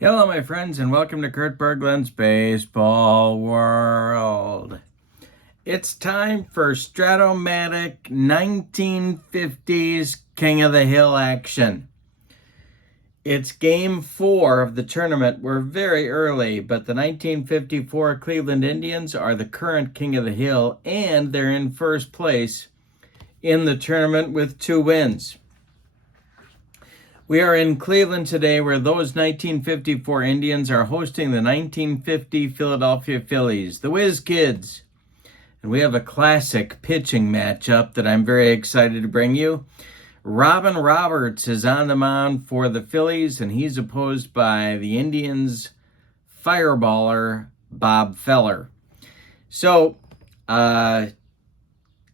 Hello, my friends, and welcome to Kurt Berglund's Baseball World. It's time for Strat-O-Matic 1950s King of the Hill action. It's game 4 of the tournament. We're very early, but the 1954 Cleveland Indians are the current King of the Hill, and they're in first place in the tournament with 2 wins. We are in Cleveland today, where those 1954 Indians are hosting the 1950 Philadelphia Phillies, the Whiz Kids. And we have a classic pitching matchup that I'm very excited to bring you. Robin Roberts is on the mound for the Phillies, and he's opposed by the Indians' fireballer, Bob Feller. So,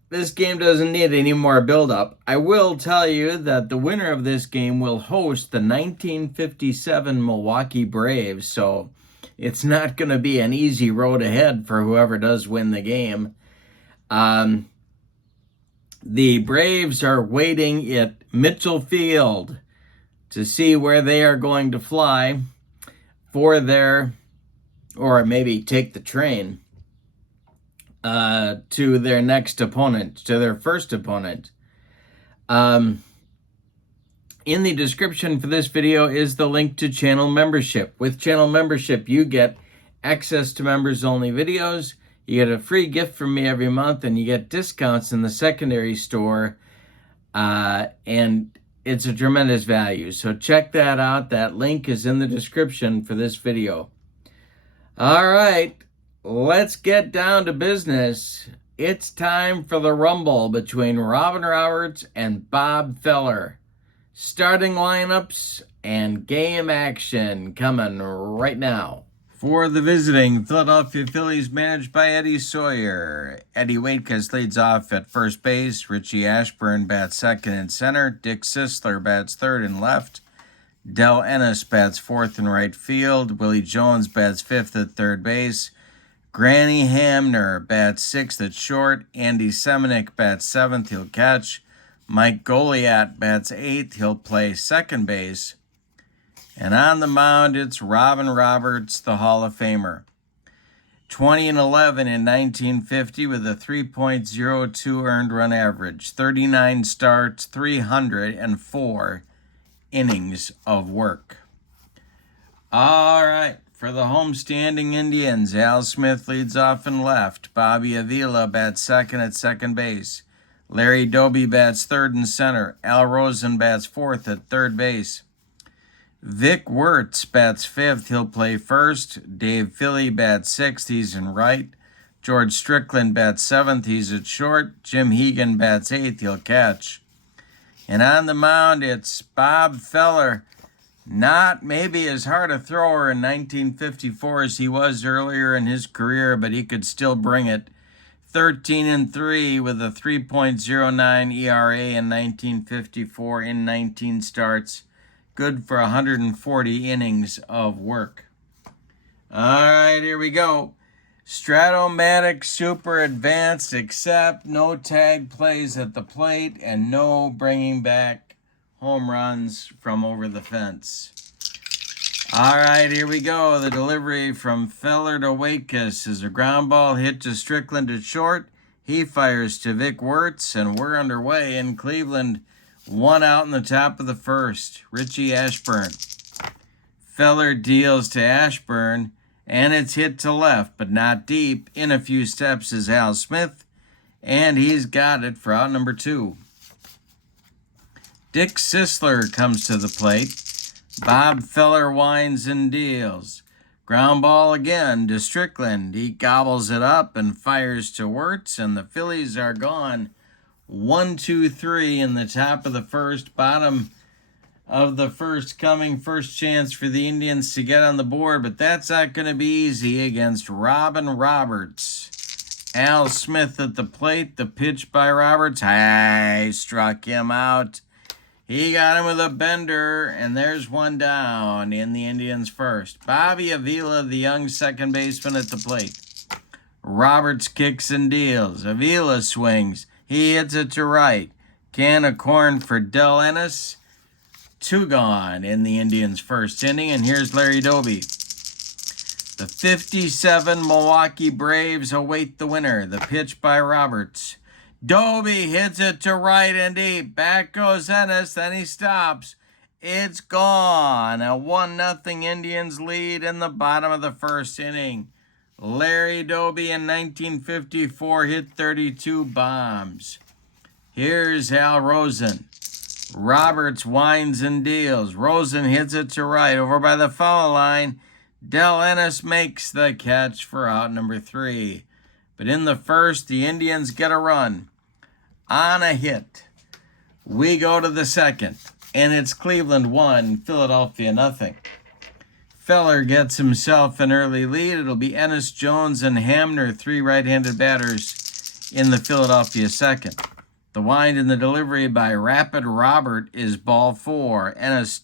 this game doesn't need any more build-up. I will tell you that the winner of this game will host the 1957 Milwaukee Braves, so it's not going to be an easy road ahead for whoever does win the game. The Braves are waiting at Mitchell Field to see where they are going to fly for their, or maybe take the train, to their next opponent, to their first opponent. In the description for this video is the link to channel membership. With channel membership, you get access to members-only videos, you get a free gift from me every month, and you get discounts in the secondary store, and it's a tremendous value. So check that out. That link is in the description for this video. All right. Let's get down to business. It's time for the rumble between Robin Roberts and Bob Feller. Starting lineups and game action coming right now. For the visiting Philadelphia Phillies, managed by Eddie Sawyer, Eddie Waitkus leads off at first base. Richie Ashburn bats second and center. Dick Sisler bats third and left. Del Ennis bats fourth and right field. Willie Jones bats fifth at third base. Granny Hamner bats sixth at short. Andy Semenick bats seventh, he'll catch. Mike Goliat bats eighth, he'll play second base. And on the mound, it's Robin Roberts, the Hall of Famer. 20-11 in 1950 with a 3.02 earned run average. 39 starts, 304 innings of work. All right. For the homestanding Indians, Al Smith leads off in left. Bobby Avila bats second at second base. Larry Doby bats third and center. Al Rosen bats fourth at third base. Vic Wertz bats fifth, he'll play first. Dave Philly bats sixth, he's in right. George Strickland bats seventh, he's at short. Jim Hegan bats eighth, he'll catch. And on the mound, it's Bob Feller. Not maybe as hard a thrower in 1954 as he was earlier in his career, but he could still bring it. 13-3 with a 3.09 ERA in 1954 in 19 starts. Good for 140 innings of work. All right, here we go. Strat-O-Matic Super Advanced, except no tag plays at the plate and no bringing back home runs from over the fence. All right, here we go. The delivery from Feller to Waitkus is a ground ball hit to Strickland at short. He fires to Vic Wertz, and we're underway in Cleveland. 1 out in the top of the first. Richie Ashburn. Feller deals to Ashburn, and it's hit to left, but not deep. In a few steps is Al Smith, and he's got it for out number 2. Dick Sisler comes to the plate. Bob Feller winds and deals. Ground ball again to Strickland. He gobbles it up and fires to Wertz, and the Phillies are gone. 1-2-3 in the top of the first. Bottom of the first coming. First chance for the Indians to get on the board, but that's not going to be easy against Robin Roberts. Al Smith at the plate. The pitch by Roberts. Struck him out. He got him with a bender, and there's one down in the Indians' first. Bobby Avila, the young second baseman, at the plate. Roberts kicks and deals. Avila swings. He hits it to right. Can of corn for Del Ennis. 2 gone in the Indians' first inning, and here's Larry Doby. The 57 Milwaukee Braves await the winner. The pitch by Roberts. Doby hits it to right and deep. Back goes Ennis, then he stops. It's gone. A 1-0 Indians lead in the bottom of the first inning. Larry Doby in 1954 hit 32 bombs. Here's Al Rosen. Roberts winds and deals. Rosen hits it to right over by the foul line. Del Ennis makes the catch for out number 3. But in the first, the Indians get a run on a hit. We go to the second, and it's Cleveland 1, Philadelphia 0. Feller gets himself an early lead. It'll be Ennis, Jones, and Hamner, 3 right-handed batters in the Philadelphia second. The wind and the delivery by Rapid Robert is ball 4. Ennis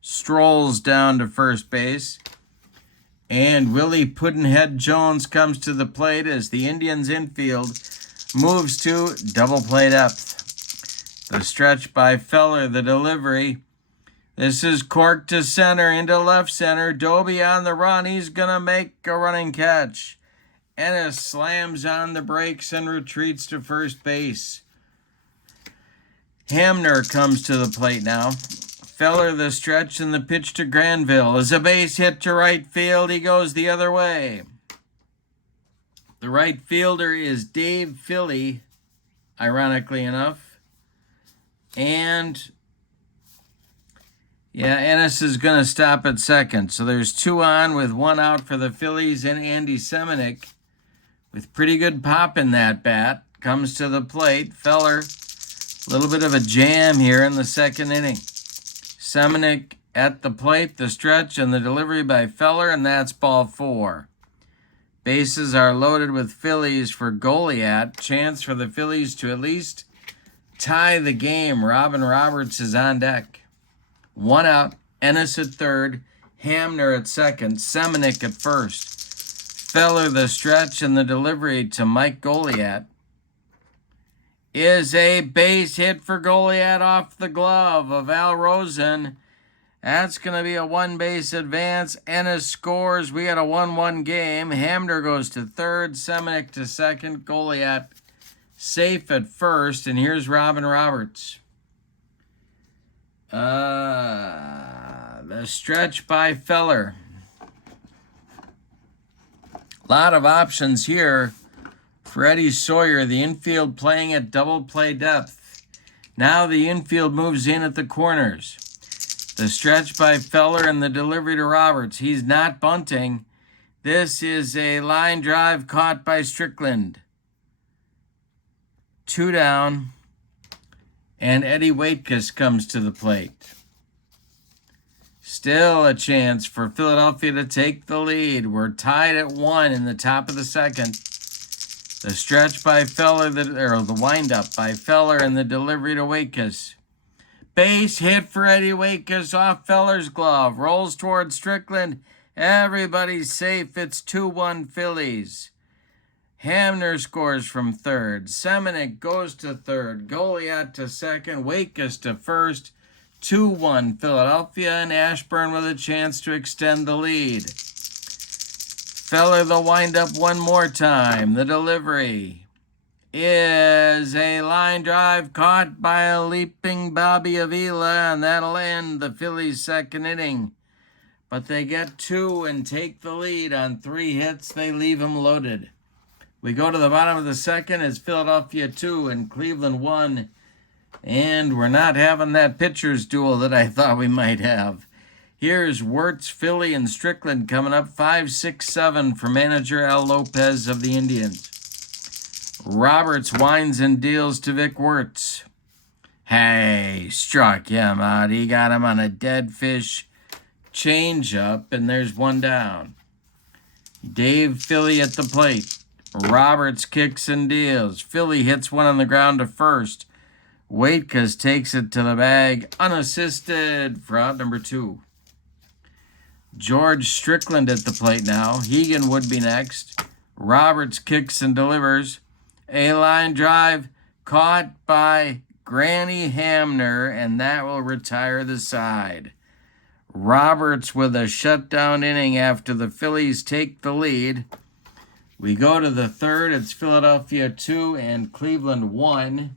strolls down to first base. And Willie Puddinhead Jones comes to the plate as the Indians infield moves to double play depth. The stretch by Feller, the delivery. This is cork to center into left center. Doby on the run. He's going to make a running catch. Ennis slams on the brakes and retreats to first base. Hamner comes to the plate now. Feller the stretch and the pitch to Granville. As a base hit to right field, he goes the other way. The right fielder is Dave Philly, ironically enough. And, yeah, Ennis is going to stop at second. So there's 2 on with 1 out for the Phillies, and Andy Semenuk, with pretty good pop in that bat, comes to the plate. Feller, a little bit of a jam here in the second inning. Semenuk at the plate, the stretch, and the delivery by Feller, and that's ball 4. Bases are loaded with Phillies for Goliat. Chance for the Phillies to at least tie the game. Robin Roberts is on deck. 1 out, Ennis at third, Hamner at second, Semenuk at first. Feller the stretch and the delivery to Mike Goliat is a base hit for Goliat off the glove of Al Rosen. That's going to be a 1-base advance. Ennis scores. We got a 1-1 game. Hamner goes to third. Semenuk to second. Goliat safe at first. And here's Robin Roberts. The stretch by Feller. A lot of options here. Freddie Sawyer, the infield playing at double play depth. Now the infield moves in at the corners. The stretch by Feller and the delivery to Roberts. He's not bunting. This is a line drive caught by Strickland. 2 down. And Eddie Waitkus comes to the plate. Still a chance for Philadelphia to take the lead. We're tied at 1 in the top of the second. The stretch by Feller, the windup by Feller, and the delivery to Waitkus. Base hit for Eddie Waitkus off Feller's glove. Rolls toward Strickland. Everybody's safe. It's 2-1 Phillies. Hamner scores from third. Semenuk goes to third. Goliat to second. Waitkus to first. 2-1 Philadelphia, and Ashburn with a chance to extend the lead. Feller the windup one more time. The delivery is a line drive caught by a leaping Bobby Avila, and that'll end the Phillies' second inning. But they get 2 and take the lead on 3 hits. They leave them loaded. We go to the bottom of the second. It's Philadelphia 2 and Cleveland 1. And we're not having that pitcher's duel that I thought we might have. Here's Wirtz, Philly, and Strickland coming up 5, 6, 7 for manager Al Lopez of the Indians. Roberts winds and deals to Vic Wirtz. Hey, struck him out. He got him on a dead fish changeup, and there's 1 down. Dave Philly at the plate. Roberts kicks and deals. Philly hits one on the ground to first. Waitkus takes it to the bag, unassisted for out number 2. George Strickland at the plate now. Hegan would be next. Roberts kicks and delivers. A line drive caught by Granny Hamner, and that will retire the side. Roberts with a shutdown inning after the Phillies take the lead. We go to the third. It's Philadelphia 2 and Cleveland 1.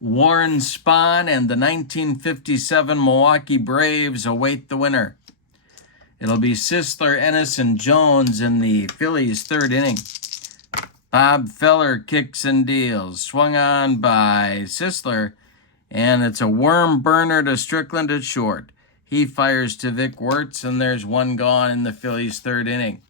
Warren Spahn and the 1957 Milwaukee Braves await the winner. It'll be Sisler, Ennis, and Jones in the Phillies' third inning. Bob Feller kicks and deals. Swung on by Sisler, and it's a worm burner to Strickland at short. He fires to Vic Wertz, and there's one gone in the Phillies' third inning.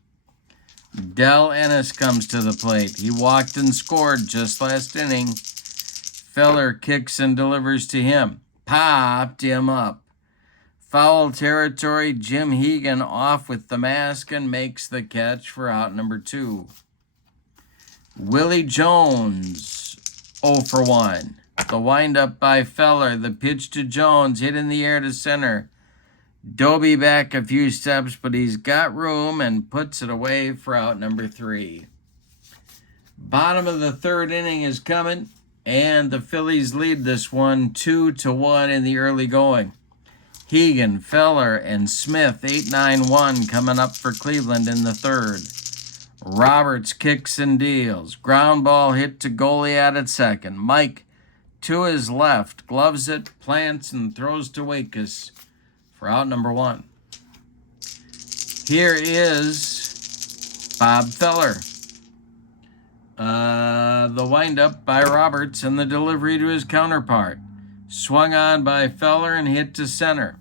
Del Ennis comes to the plate. He walked and scored just last inning. Feller kicks and delivers to him. Popped him up. Foul territory. Jim Hegan off with the mask and makes the catch for out number 2. Willie Jones, 0 for 1. The windup by Feller. The pitch to Jones, hit in the air to center. Doby back a few steps, but he's got room and puts it away for out number 3. Bottom of the third inning is coming, and the Phillies lead this one 2-1 in the early going. Hegan, Feller, and Smith, 8-9-1 coming up for Cleveland in the third. Roberts kicks and deals. Ground ball hit to Goliath at second. Mike to his left, gloves it, plants, and throws to Wakus for out number 1. Here is Bob Feller. The windup by Roberts and the delivery to his counterpart. Swung on by Feller and hit to center.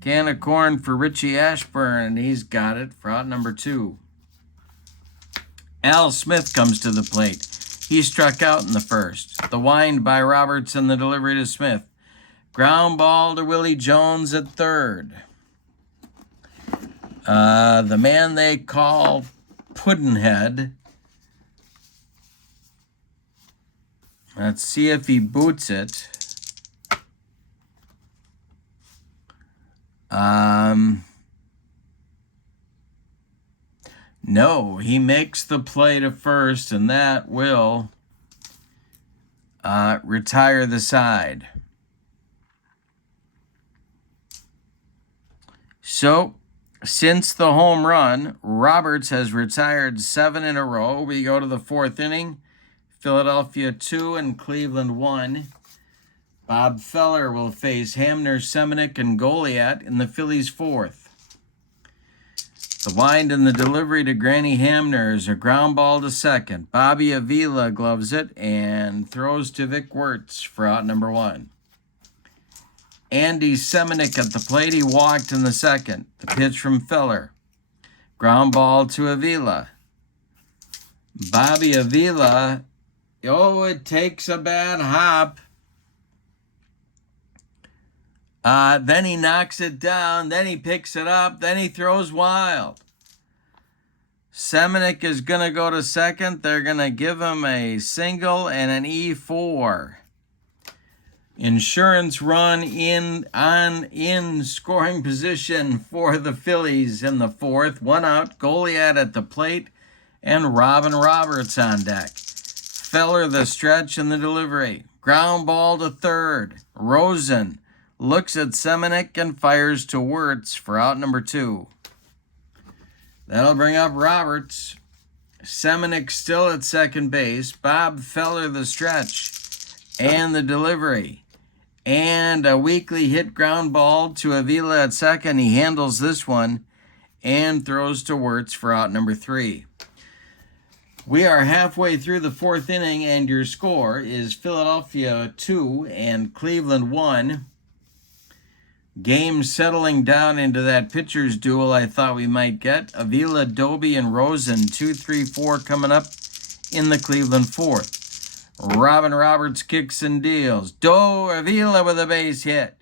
Can of corn for Richie Ashburn, and he's got it for out number 2. Al Smith comes to the plate. He struck out in the first. The wind by Roberts and the delivery to Smith. Ground ball to Willie Jones at third. The man they call Puddinhead. Let's see if he boots it. No, he makes the play to first, and that will retire the side. So, since the home run, Roberts has retired 7 in a row. We go to the fourth inning. Philadelphia 2 and Cleveland 1. Bob Feller will face Hamner, Semenick, and Goliath in the Phillies' fourth. The wind and the delivery to Granny Hamner is a ground ball to second. Bobby Avila gloves it and throws to Vic Wertz for out number 1. Andy Semenick at the plate. He walked in the second. The pitch from Feller. Ground ball to Avila. Bobby Avila. Oh, it takes a bad hop. Then he knocks it down. Then he picks it up. Then he throws wild. Semenick is going to go to second. They're going to give him a single and an E4. Insurance run in scoring position for the Phillies in the fourth. 1 out. Goliath at the plate and Robin Roberts on deck. Feller the stretch and the delivery. Ground ball to third. Rosen looks at Semenick and fires to Wertz for out number 2. That'll bring up Roberts. Semenick still at second base. Bob Feller the stretch and the delivery. And a weakly hit ground ball to Avila at second. He handles this one and throws to Wertz for out number 3. We are halfway through the fourth inning, and your score is Philadelphia 2 and Cleveland 1. Game settling down into that pitcher's duel I thought we might get. Avila, Doby, and Rosen, 2, 3, 4 coming up in the Cleveland fourth. Robin Roberts kicks and deals. Avila with a base hit.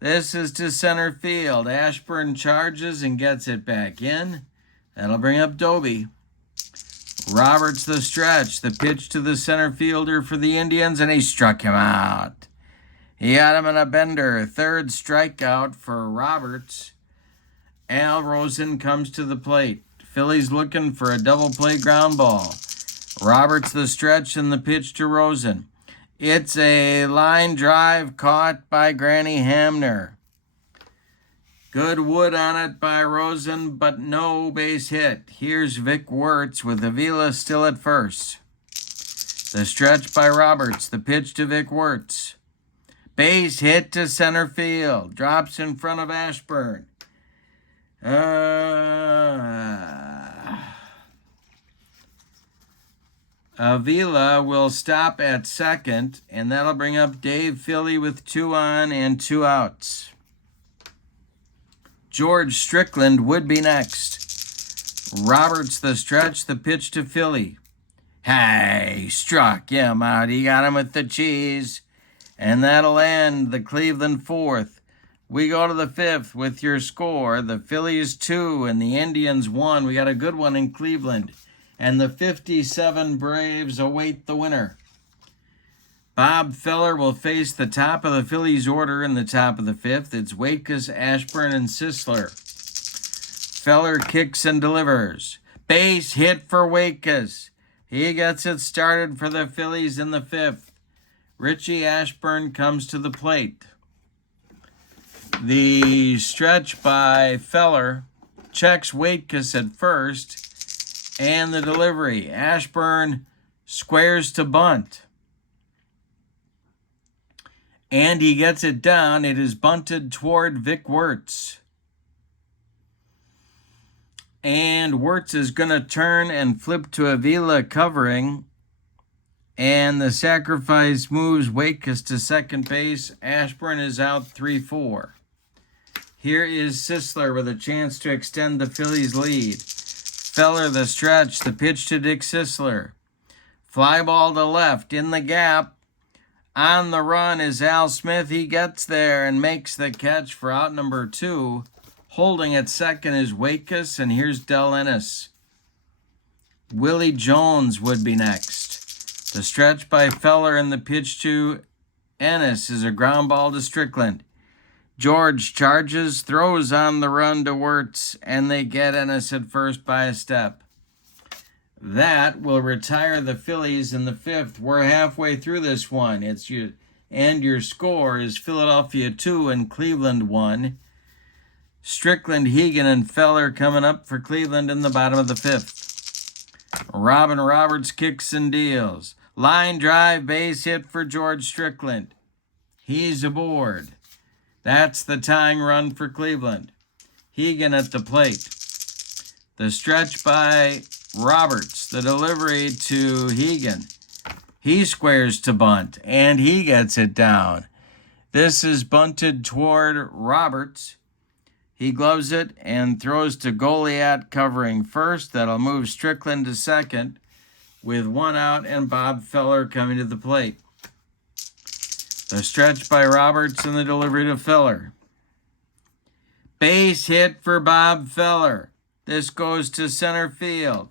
This is to center field. Ashburn charges and gets it back in. That'll bring up Doby. Roberts the stretch. The pitch to the center fielder for the Indians, and he struck him out. He had him in a bender. Third strikeout for Roberts. Al Rosen comes to the plate. Phillies looking for a double play ground ball. Roberts the stretch and the pitch to Rosen. It's a line drive caught by Granny Hamner. Good wood on it by Rosen, but no base hit. Here's Vic Wertz with Avila still at first. The stretch by Roberts, the pitch to Vic Wertz. Base hit to center field. Drops in front of Ashburn. Avila will stop at second, and that'll bring up Dave Philly with 2 on and 2 outs. George Strickland would be next. Roberts the stretch, the pitch to Philly. Hey, struck him out. He got him with the cheese. And that'll end the Cleveland 4th. We go to the 5th with your score. The Phillies 2 and the Indians 1. We got a good one in Cleveland. And the 57 Braves await the winner. Bob Feller will face the top of the Phillies order in the top of the 5th. It's Waitkus, Ashburn, and Sisler. Feller kicks and delivers. Base hit for Waitkus. He gets it started for the Phillies in the 5th. Richie Ashburn comes to the plate. The stretch by Feller checks Waitkus at first, and the delivery. Ashburn squares to bunt. And he gets it down. It is bunted toward Vic Wertz. And Wertz is going to turn and flip to Avila covering. And the sacrifice moves Waitkus to second base. Ashburn is out 3-4. Here is Sisler with a chance to extend the Phillies' lead. Feller the stretch, the pitch to Dick Sisler. Fly ball to left, in the gap. On the run is Al Smith. He gets there and makes the catch for out number 2. Holding at second is Waitkus, and here's Del Ennis. Willie Jones would be next. The stretch by Feller and the pitch to Ennis is a ground ball to Strickland. George charges, throws on the run to Wertz, and they get Ennis at first by a step. That will retire the Phillies in the 5th. We're halfway through this one. And your score is Philadelphia 2 and Cleveland 1. Strickland, Hegan, and Feller coming up for Cleveland in the bottom of the 5th. Robin Roberts kicks and deals. Line drive, base hit for George Strickland. He's aboard. That's the tying run for Cleveland. Hegan at the plate. The stretch by Roberts. The delivery to Hegan. He squares to bunt, and he gets it down. This is bunted toward Roberts. He gloves it and throws to Goliath covering first. That'll move Strickland to second with 1 out and Bob Feller coming to the plate. The stretch by Roberts and the delivery to Feller. Base hit for Bob Feller. This goes to center field.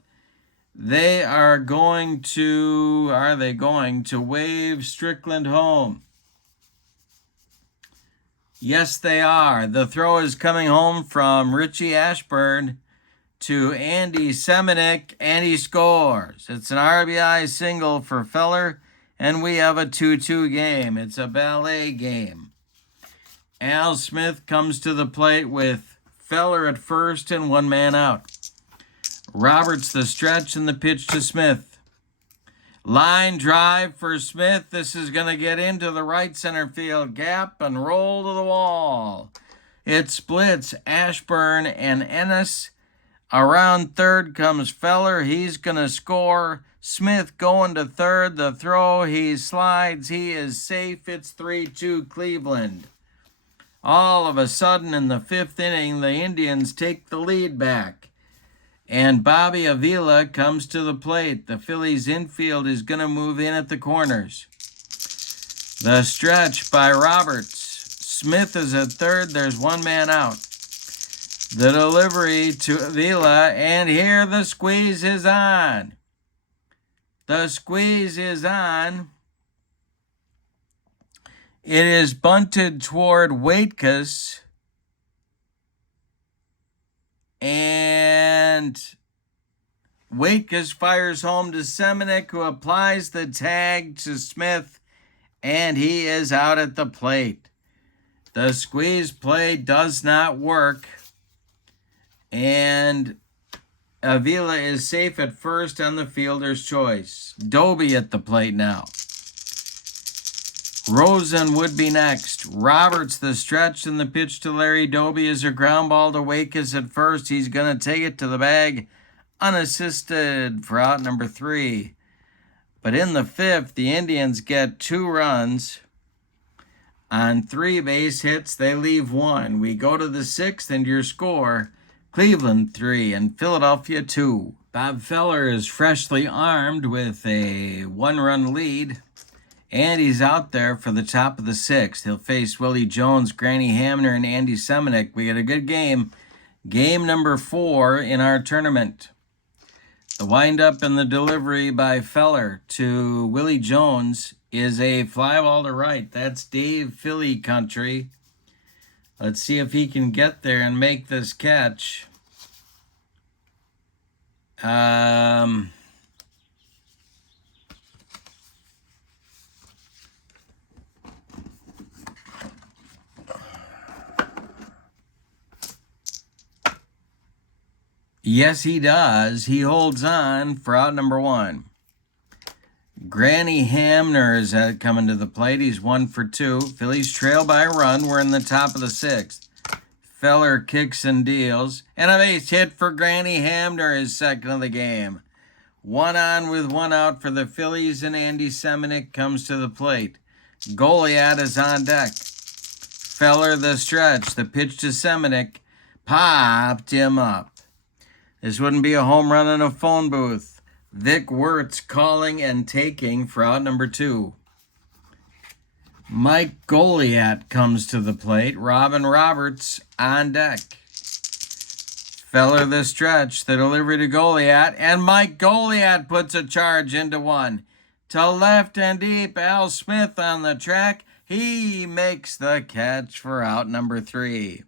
They are going to wave Strickland home? Yes, they are. The throw is coming home from Richie Ashburn to Andy Semenuk, and he scores. It's an RBI single for Feller, and we have a 2-2 game. It's a ballet game. Al Smith comes to the plate with Feller at first and 1 man out. Roberts the stretch and the pitch to Smith. Line drive for Smith. This is going to get into the right center field gap and roll to the wall. It splits Ashburn and Ennis. Around third comes Feller. He's going to score. Smith going to third. The throw. He slides. He is safe. It's 3-2 Cleveland. All of a sudden in the 5th inning, the Indians take the lead back. And Bobby Avila comes to the plate. The Phillies infield is going to move in at the corners. The stretch by Roberts. Smith is at third. There's 1 man out. The delivery to Avila, and here the squeeze is on. The squeeze is on. It is bunted toward Waitkus. And Waitkus fires home to Semenuk, who applies the tag to Smith, and he is out at the plate. The squeeze play does not work, and Avila is safe at first on the fielder's choice. Doby at the plate now. Rosen would be next. Roberts the stretch, and the pitch to Larry Doby is a ground ball to Wakus at first. He's going to take it to the bag unassisted for out number 3. But in the 5th, the Indians get 2 runs. On 3 base hits, they leave 1. We go to the 6th, and your score, Cleveland 3 and Philadelphia 2. Bob Feller is freshly armed with a 1-run lead, and he's out there for the top of the 6th. He'll face Willie Jones, Granny Hamner, and Andy Semenuk. We get a good game. Game number 4 in our tournament. The windup and the delivery by Feller to Willie Jones is a fly ball to right. That's Dave Philly country. Let's see if he can get there and make this catch. Yes, he does. He holds on for out number 1. Granny Hamner is coming to the plate. He's 1 for 2. Phillies trail by a run. We're in the top of the 6th. Feller kicks and deals. And a base hit for Granny Hamner, his second of the game. 1 on with 1 out for the Phillies, and Andy Semenuk comes to the plate. Goliath is on deck. Feller the stretch. The pitch to Semenuk popped him up. This wouldn't be a home run in a phone booth. Vic Wertz calling and taking for out number 2. Mike Goliath comes to the plate. Robin Roberts on deck. Feller the stretch. The delivery to Goliath. And Mike Goliath puts a charge into 1. To left and deep. Al Smith on the track. He makes the catch for out number 3.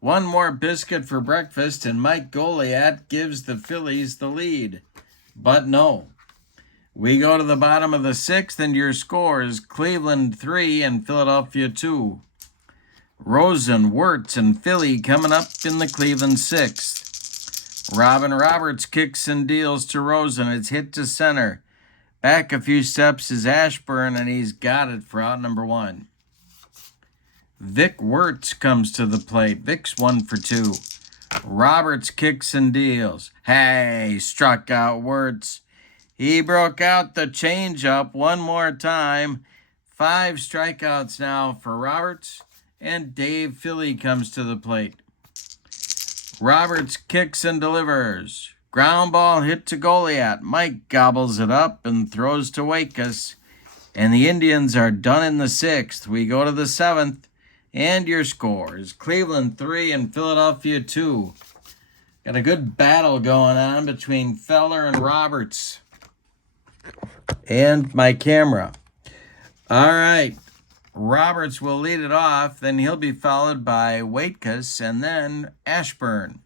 1 more biscuit for breakfast, and Mike Goliath gives the Phillies the lead. But no. We go to the bottom of the 6th, and your score is Cleveland 3 and Philadelphia 2. Rosen, Wirtz, and Philly coming up in the Cleveland 6th. Robin Roberts kicks and deals to Rosen. It's hit to center. Back a few steps is Ashburn, and he's got it for out number 1. Vic Wertz comes to the plate. Vic's 1 for 2. Roberts kicks and deals. Hey, struck out Wertz. He broke out the changeup 1 more time. 5 strikeouts now for Roberts, and Dave Philly comes to the plate. Roberts kicks and delivers. Ground ball hit to Goliath. Mike gobbles it up and throws to Wakus, and the Indians are done in the 6th. We go to the 7th. And your score is Cleveland 3 and Philadelphia 2. Got a good battle going on between Feller and Roberts. And my camera. All right. Roberts will lead it off. Then he'll be followed by Waitkus and then Ashburn.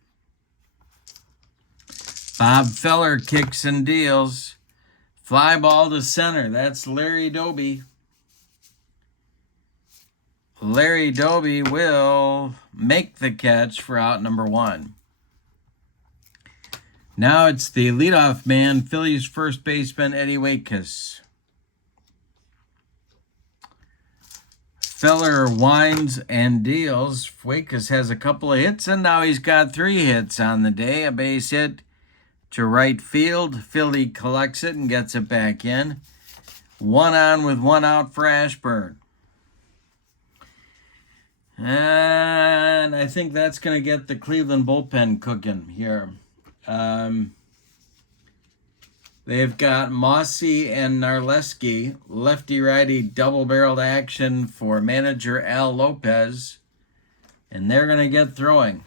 Bob Feller kicks and deals. Fly ball to center. That's Larry Doby. Larry Doby will make the catch for out number 1. Now it's the leadoff man, Phillies first baseman Eddie Waitkus. Feller winds and deals. Waitkus has a couple of hits, and now he's got 3 hits on the day. A base hit to right field. Philly collects it and gets it back in. 1 on with 1 out for Ashburn. And I think that's going to get the Cleveland bullpen cooking here. They've got Mossy and Narleski, lefty-righty double-barreled action for manager Al Lopez, and they're going to get throwing.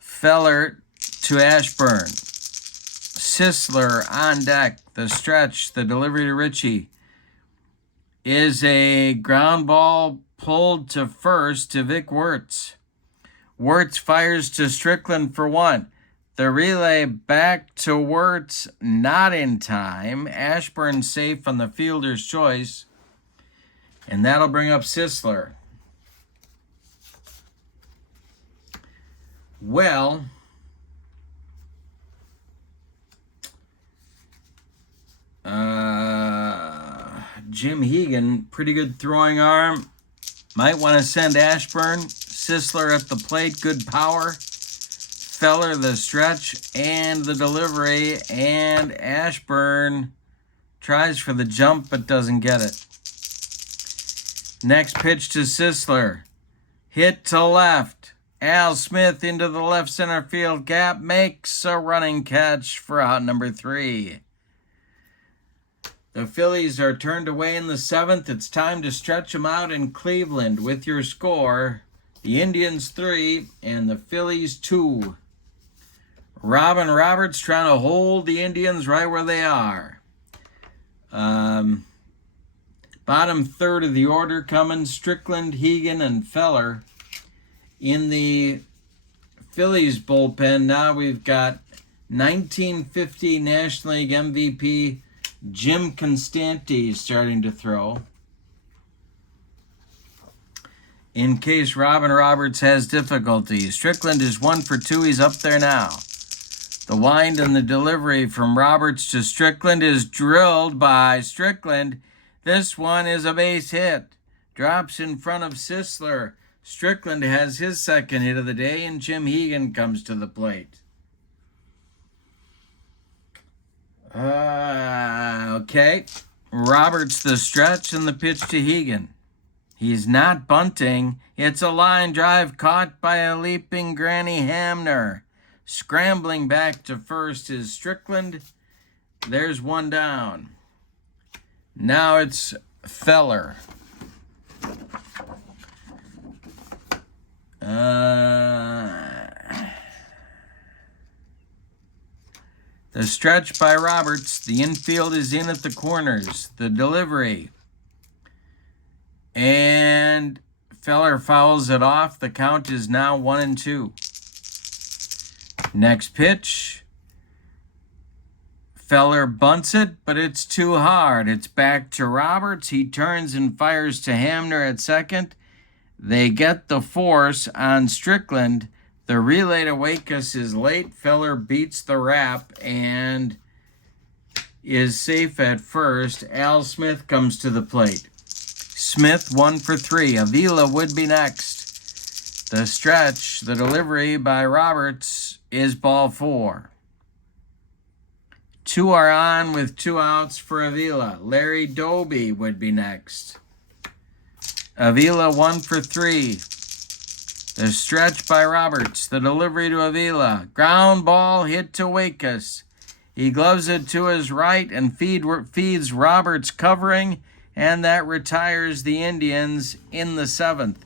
Feller to Ashburn. Sisler on deck. The stretch, the delivery to Ritchie, is a ground ball pulled to first to Vic Wertz. Wertz fires to Strickland for 1. The relay back to Wertz, not in time. Ashburn safe on the fielder's choice. And that'll bring up Sisler. Well, Jim Hegan, pretty good throwing arm. Might want to send Ashburn. Sisler at the plate, good power. Feller the stretch and the delivery. And Ashburn tries for the jump but doesn't get it. Next pitch to Sisler. Hit to left. Al Smith into the left center field gap. Makes a running catch for out number 3. The Phillies are turned away in the 7th. It's time to stretch them out in Cleveland with your score. The Indians 3 and the Phillies 2. Robin Roberts trying to hold the Indians right where they are. Bottom third of the order coming, Strickland, Hegan, and Feller. In the Phillies bullpen, now we've got 1950 National League MVP Jim Constanti starting to throw. In case Robin Roberts has difficulties, Strickland is 1 for 2. He's up there now. The wind and the delivery from Roberts to Strickland is drilled by Strickland. This one is a base hit. Drops in front of Sisler. Strickland has his second hit of the day, and Jim Hegan comes to the plate. Okay. Roberts the stretch and the pitch to Hegan. He's not bunting. It's a line drive caught by a leaping Granny Hamner. Scrambling back to first is Strickland. There's one down. Now it's Feller. The stretch by Roberts. The infield is in at the corners. The delivery. And Feller fouls it off. The count is now 1-2. Next pitch. Feller bunts it, but it's too hard. It's back to Roberts. He turns and fires to Hamner at second. They get the force on Strickland. The relay to Wakus is late. Feller beats the wrap and is safe at first. Al Smith comes to the plate. Smith 1 for 3. Avila would be next. The stretch, the delivery by Roberts is ball 4. 2 are on with 2 outs for Avila. Larry Doby would be next. Avila 1 for 3. The stretch by Roberts. The delivery to Avila. Ground ball hit to Wakus. He gloves it to his right and feeds Roberts covering, and that retires the Indians in the 7th.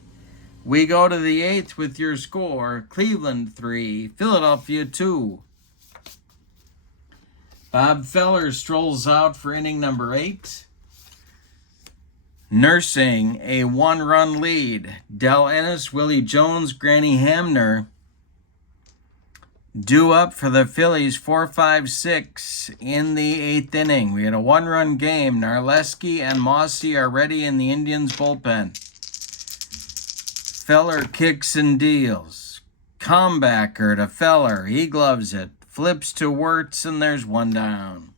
We go to the 8th with your score. Cleveland 3, Philadelphia 2. Bob Feller strolls out for inning number 8. Nursing a 1-run lead. Del Ennis, Willie Jones, Granny Hamner due up for the Phillies 4-5-6 in the 8th inning. We had a 1-run game. Narleski and Mossy are ready in the Indians bullpen. Feller kicks and deals. Comebacker to Feller. He gloves it. Flips to Wirtz, and there's one down.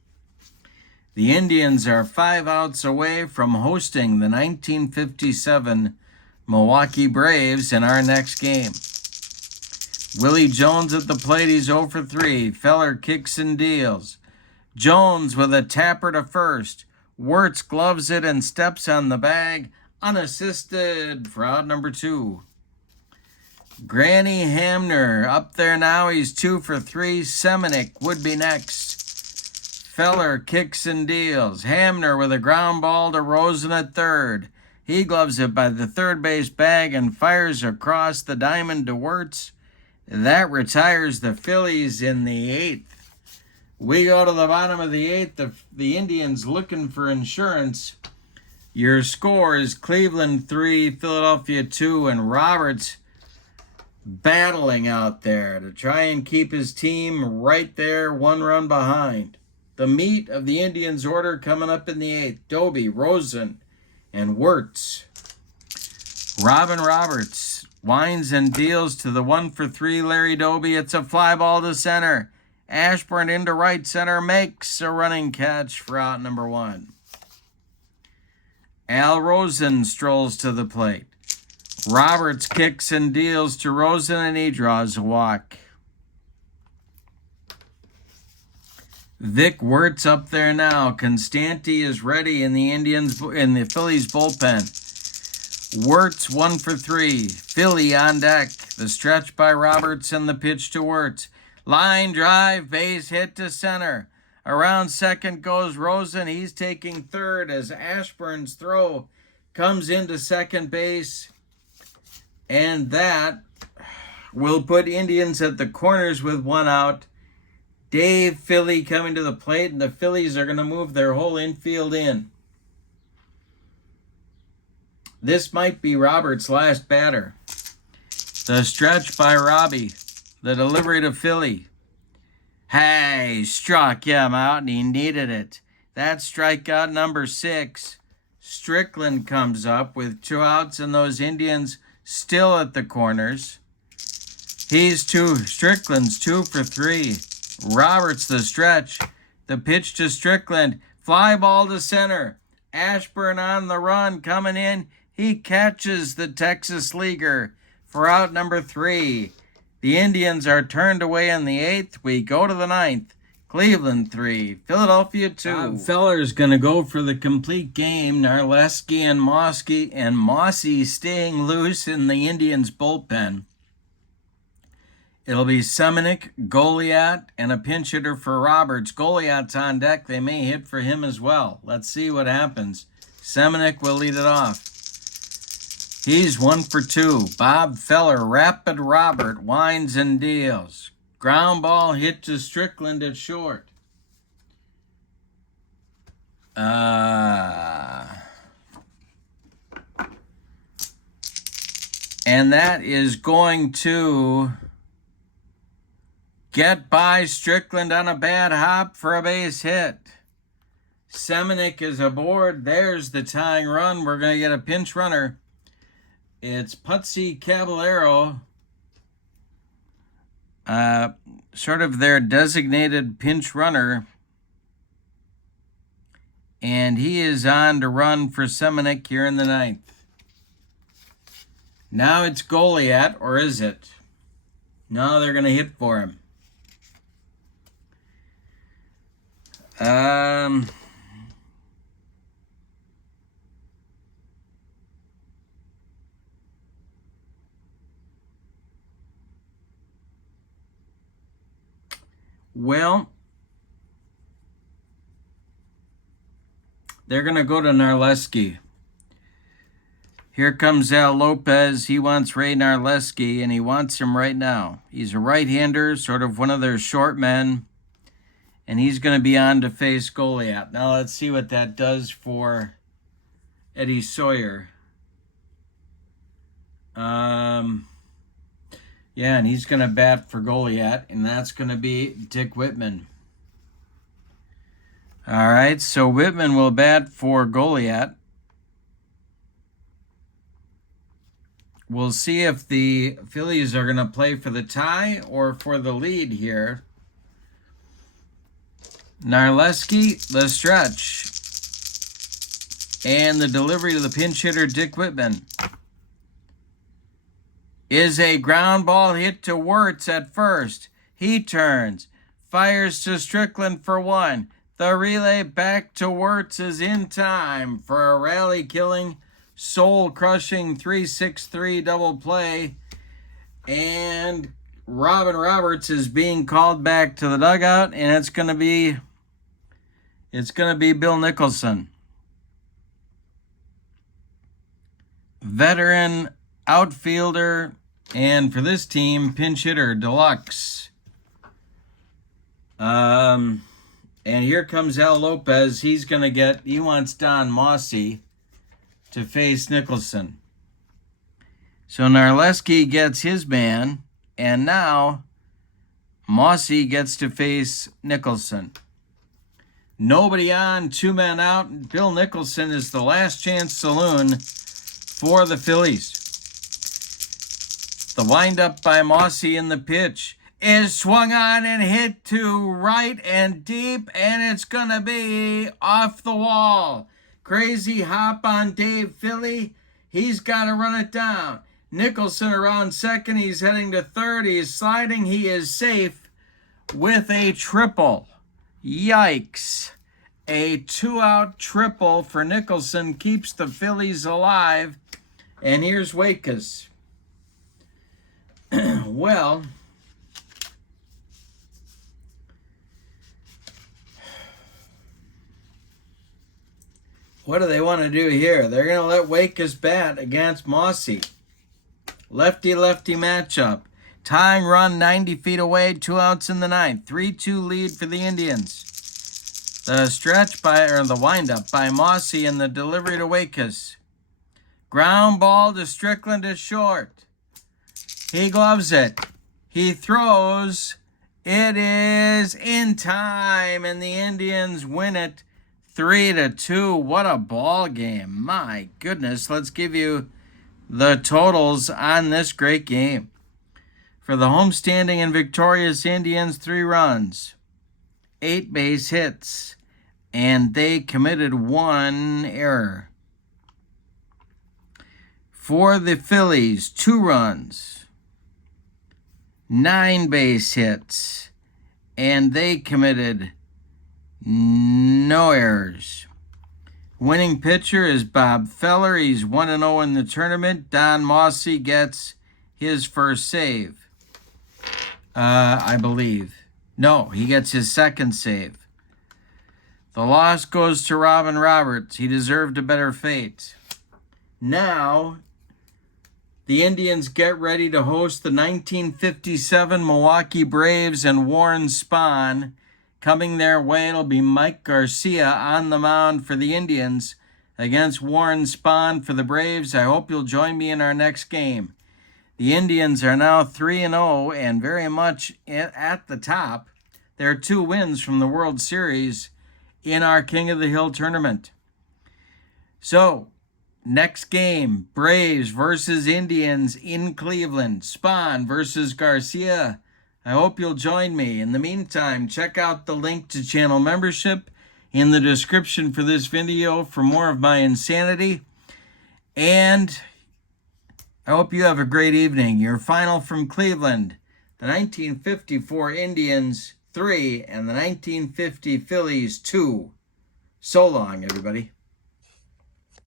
The Indians are 5 outs away from hosting the 1957 Milwaukee Braves in our next game. Willie Jones at the plate. He's 0 for 3. Feller kicks and deals. Jones with a tapper to first. Wirtz gloves it and steps on the bag, unassisted for out number 2. Granny Hamner up there now. He's 2 for 3. Semenick would be next. Feller kicks and deals. Hamner with a ground ball to Rosen at third. He gloves it by the third base bag and fires across the diamond to Wirtz. That retires the Phillies in the 8th. We go to the bottom of the 8th. The Indians looking for insurance. Your score is Cleveland 3, Philadelphia 2, and Roberts battling out there to try and keep his team right there, 1 run behind. The meat of the Indians' order coming up in the 8th. Doby, Rosen, And Wirtz. Robin Roberts winds and deals to the 1-for-3 Larry Doby. It's a fly ball to center. Ashburn into right center, makes a running catch for out number 1. Al Rosen strolls to the plate. Roberts kicks and deals to Rosen, and he draws a walk. Vic Wirtz up there now. Constanti is ready in the Phillies bullpen. Wirtz 1-for-3. Philly on deck. The stretch by Roberts and the pitch to Wirtz. Line drive, base hit to center. Around second goes Rosen. He's taking third as Ashburn's throw comes into second base. And that will put Indians at the corners with 1 out. Dave Philly coming to the plate, and the Phillies are going to move their whole infield in. This might be Roberts' last batter. The stretch by Robbie. The delivery to Philly. Hey, struck him out, and he needed it. That's strikeout number 6. Strickland comes up with 2 outs, and those Indians still at the corners. Strickland's 2-for-3. Roberts the stretch. The pitch to Strickland. Fly ball to center. Ashburn on the run coming in. He catches the Texas leaguer for out number 3. The Indians are turned away in the 8th. We go to the 9th. Cleveland 3, Philadelphia 2. Bob Feller's going to go for the complete game. Narleski and Mossy staying loose in the Indians bullpen. It'll be Semenuk, Goliat, and a pinch hitter for Roberts. Goliat's on deck. They may hit for him as well. Let's see what happens. Semenuk will lead it off. He's 1-for-2. Bob Feller, Rapid Robert, winds and deals. Ground ball hit to Strickland at short. And that is going to get by Strickland on a bad hop for a base hit. Semenuk is aboard. There's the tying run. We're going to get a pinch runner. It's Putsy Caballero, sort of their designated pinch runner. And he is on to run for Semenuk here in the 9th. Now it's Goliat, or is it? No, they're going to hit for him. Well, they're going to go to Narleski. Here comes Al Lopez. He wants Ray Narleski, and he wants him right now. He's a right-hander, sort of one of their short men, and he's going to be on to face Goliat. Now let's see what that does for Eddie Sawyer. Yeah, and he's going to bat for Goliat, and that's going to be Dick Whitman. All right, so Whitman will bat for Goliat. We'll see if the Phillies are going to play for the tie or for the lead here. Narleski, the stretch. And the delivery to the pinch hitter, Dick Whitman, is a ground ball hit to Wirtz at first. He turns, fires to Strickland for 1. The relay back to Wirtz is in time for a rally-killing, soul-crushing 3-6-3 double play. And Robin Roberts is being called back to the dugout, and it's going to be Bill Nicholson. Veteran outfielder, and for this team, pinch hitter deluxe. And here comes Al Lopez. He wants Don Mossy to face Nicholson. So Narleski gets his man, and now Mossy gets to face Nicholson. Nobody on, 2 men out. Bill Nicholson is the last chance saloon for the Phillies. The windup by Mossy in the pitch is swung on and hit to right and deep, and it's going to be off the wall. Crazy hop on Dave Philly. He's got to run it down. Nicholson around second. He's heading to third. He's sliding. He is safe with a triple. Yikes. A 2-out triple for Nicholson keeps the Phillies alive. And here's Wakas. Well, what do they want to do here? They're going to let Wakas bat against Mossy. Lefty-lefty matchup. Tying run 90 feet away, 2 outs in the ninth. 3-2 lead for the Indians. The stretch by, or the windup by Mossy and the delivery to Wakas. Ground ball to Strickland is short. He gloves it. He throws. It is in time, and the Indians win it 3-2. What a ball game. My goodness. Let's give you the totals on this great game. For the homestanding and victorious Indians, 3 runs, 8 base hits, and they committed 1 error. For the Phillies, 2 runs, 9 base hits, and they committed no errors. Winning pitcher is Bob Feller. He's 1-0 in the tournament. Don Mossy gets his first save, I believe. No, he gets his second save. The loss goes to Robin Roberts. He deserved a better fate. Now, the Indians get ready to host the 1957 Milwaukee Braves and Warren Spahn. Coming their way, it'll be Mike Garcia on the mound for the Indians against Warren Spahn for the Braves. I hope you'll join me in our next game. The Indians are now 3-0 and very much at the top. There are 2 wins from the World Series in our King of the Hill tournament. So, next game, Braves versus Indians in Cleveland. Spahn versus Garcia. I hope you'll join me. In the meantime, check out the link to channel membership in the description for this video for more of my insanity. And I hope you have a great evening. Your final from Cleveland, the 1954 Indians 3 and the 1950 Phillies 2. So long, everybody.